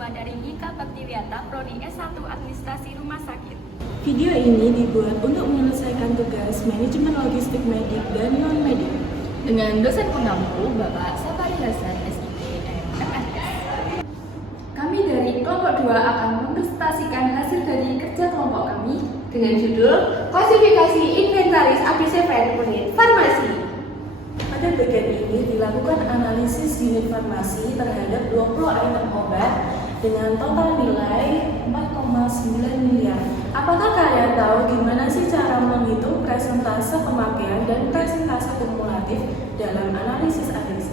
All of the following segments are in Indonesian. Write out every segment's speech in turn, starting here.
mahasiswa dari IKA Baktiwiata Prodi S1 Administrasi Rumah Sakit. Video ini dibuat untuk menyelesaikan tugas manajemen logistik medik dan non-medik dengan dosen pengampu Bapak Sapari Hasan SIP MNS. Kami dari kelompok 2 akan mempresentasikan hasil dari kerja kelompok kami dengan judul Klasifikasi Inventaris ABC Unit Farmasi. Pada bagian ini dilakukan analisis unit farmasi terhadap 20 item obat dengan total nilai 4,9 miliar. Apakah kalian tahu gimana sih cara menghitung persentase pemakaian dan persentase kumulatif dalam analisis ABC?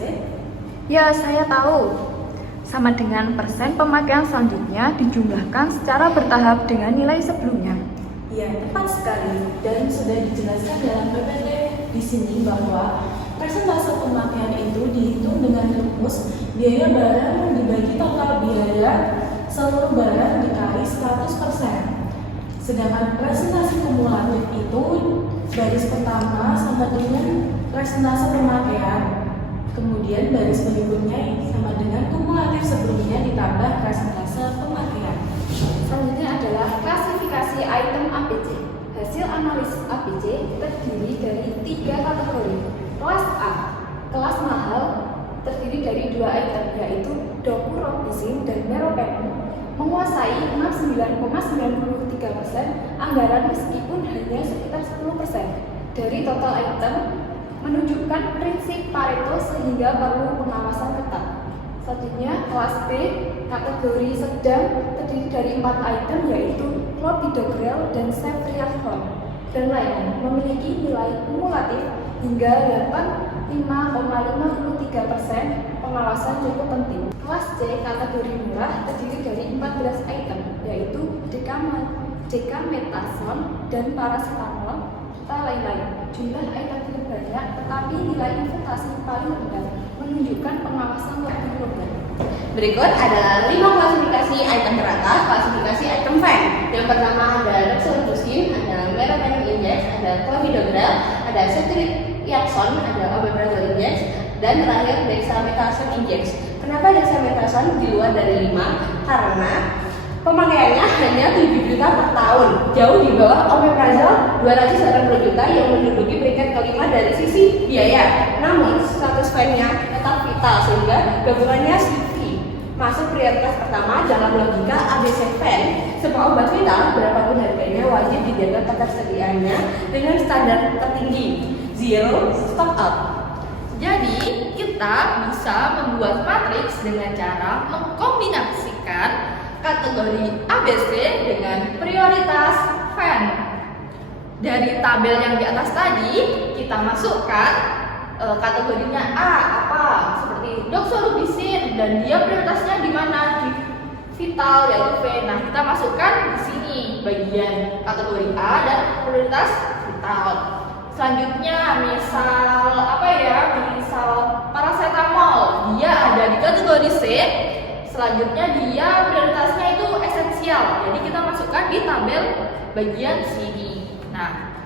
Ya, saya tahu. Sama dengan persen pemakaian selanjutnya dijumlahkan secara bertahap dengan nilai sebelumnya. Ya, tepat sekali. Dan sudah dijelaskan dalam PPT di sini bahwa persentase pemakaian itu dihitung dengan rumus biaya barang dibagi total biaya seluruh barang dikali 100%. Sedangkan presentasi kumulatif itu baris pertama sama dengan presentase pemakaian. Kemudian baris berikutnya sama dengan kumulatif sebelumnya ditambah presentase pemakaian. Selanjutnya adalah klasifikasi item ABC. Hasil analisis ABC terdiri dari 3 kategori. Kelas A, kelas mahal, terdiri dari 2 item yaitu doxorubicin dan meropenem, menguasai 69,93% anggaran meskipun hanya sekitar 10% dari total item, menunjukkan prinsip Pareto sehingga perlu pengawasan ketat. Selanjutnya kelas B, kategori sedang, terdiri dari 4 item yaitu clopidogrel dan ceftriaxone dan lainnya, memiliki nilai kumulatif hingga 85,53%, pengawasan cukup penting. Kelas C, kategori murah, terdiri dari 14 item yaitu dexamethasone dan paracetamol serta lain-lain. Jumlah item tidak banyak tetapi nilai investasi paling rendah, menunjukkan pengawasan lebih rendah. Berikut adalah 5 klasifikasi item teratas, klasifikasi item FAN. Yang pertama ada doxorubicin, ada meropenem index, ada clopidogrel, ada ceftriaxone, ada omeprazole index, dan terakhir dexamethasone index. Kenapa dexamethasone di luar dari 5? Karena pemakaiannya hanya 7 juta per tahun, jauh di bawah omeprazole 280 juta yang menduduki peringkat kelima dari sisi biaya. Namun status FAN-nya tetap vital sehingga gabungannya CV masuk prioritas pertama dalam logika ABC FAN. Semua obat vital berapapun harganya wajib dijaga ketersediaannya dengan standar tertinggi, zero stock out. Jadi, kita bisa membuat matriks dengan cara mengkombinasikan kategori ABC dengan prioritas FAN. Dari tabel yang di atas tadi, kita masukkan kategorinya A apa seperti doxorubicin dan dia prioritasnya di mana, di vital yaitu V. Nah, kita masukkan di sini bagian kategori A dan prioritas vital. Selanjutnya misal misal paracetamol, dia ada di kategori C. Selanjutnya dia prioritasnya itu esensial, jadi kita masukkan di tabel bagian sini. Nah,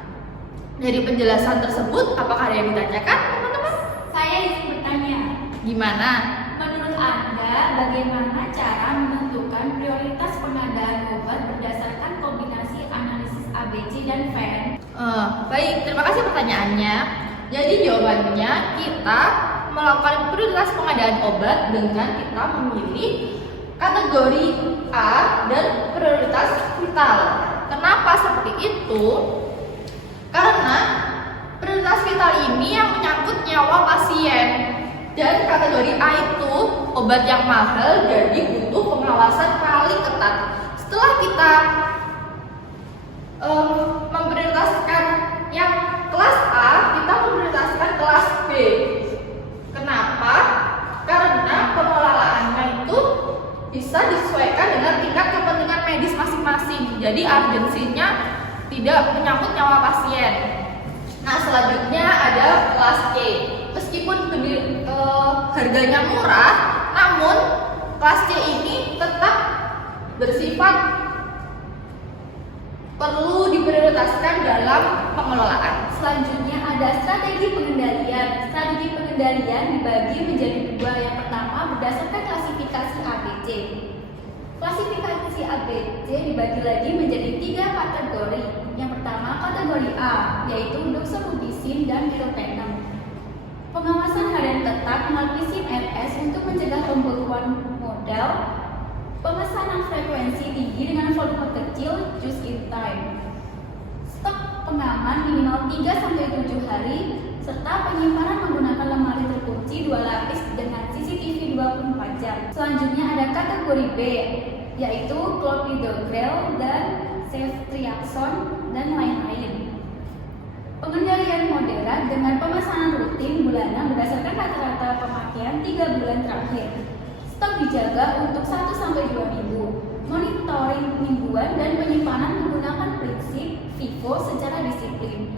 dari penjelasan tersebut, apakah ada yang ditanyakan, teman-teman? Saya ingin bertanya, Gimana? menurut Anda bagaimana cara menentukan prioritas pengadaan obat berdasarkan kombinasi analisis ABC dan FAN? Baik, terima kasih pertanyaannya. Jadi jawabannya kita melakukan prioritas pengadaan obat dengan kita memilih kategori A dan prioritas vital. Kenapa seperti itu? Karena prioritas vital ini yang menyangkut nyawa pasien. Dan kategori A itu obat yang mahal, jadi butuh pengawasan paling ketat. Setelah kita memprioritaskan yang kelas A, kita memprioritaskan kelas B. Kenapa? Karena pengelolaannya itu bisa disesuaikan dengan tingkat kepentingan medis masing-masing. Jadi urgensinya tidak menyangkut nyawa pasien. Nah, selanjutnya ada kelas C. Meskipun harganya murah, namun kelas C ini tetap bersifat perlu diprioritaskan dalam pengelolaan. Selanjutnya ada strategi pengendalian. Strategi pengendalian dibagi menjadi 2. Yang pertama berdasarkan klasifikasi ABC. Klasifikasi ABC dibagi lagi menjadi 3 kategori. Yang pertama kategori A, yaitu doxorubicin dan meropenem. Pengawasan harian tetap melalui SIM RS untuk mencegah pembekuan modal, pemesanan frekuensi tinggi dengan volume kecil just in time, stok pengaman minimal 3-7 hari, serta penyimpanan menggunakan lemari terkunci 2 lapis dengan CCTV 24 jam. Selanjutnya ada kategori B, yaitu clopidogrel dan ceftriaxone dan lain-lain. Pengendalian moderat dengan pemesanan rutin bulanan berdasarkan rata-rata pemakaian 3 bulan terakhir. Stok dijaga untuk 1-2 minggu. Monitoring mingguan dan penyimpanan menggunakan prinsip FIFO secara disiplin.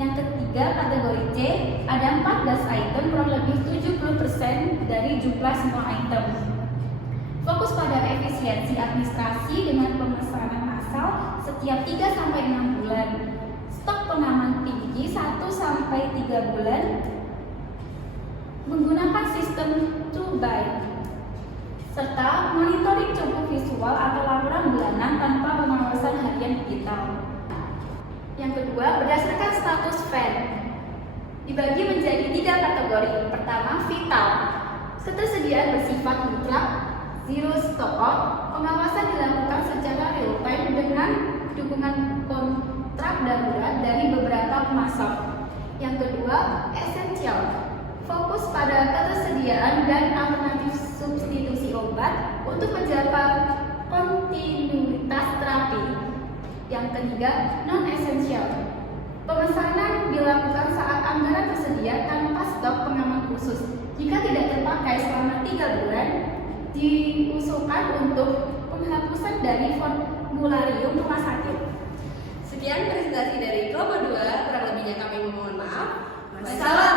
Yang ketiga, kategori C, ada 14 item kurang lebih 70% dari jumlah semua item. Fokus pada efisiensi administrasi dengan pemesanan massal setiap 3-6 bulan. Stok pengaman tinggi 1-3 bulan menggunakan sistem to buy, serta monitoring cukup visual atau laporan bulanan tanpa pengawasan harian digital. Yang kedua, berdasarkan status fan, dibagi menjadi 3 kategori. Pertama, vital, ketersediaan bersifat mutlak, zero stock out, pengawasan dilakukan secara real time dengan dukungan kontrak darurat dari beberapa pemasok. Yang kedua, esensial, fokus pada ketersediaan dan alternatif substitusi obat untuk menjaga kontinuitas terapi. Yang ketiga, non-esensial, pemesanan dilakukan saat anggaran tersedia tanpa stok pengaman khusus. Jika tidak terpakai selama 3 bulan, diusulkan untuk penghapusan dari formularium rumah sakit. Sekian presentasi dari kelompok 2, kurang lebihnya kami mohon maaf. Wassalamualaikum.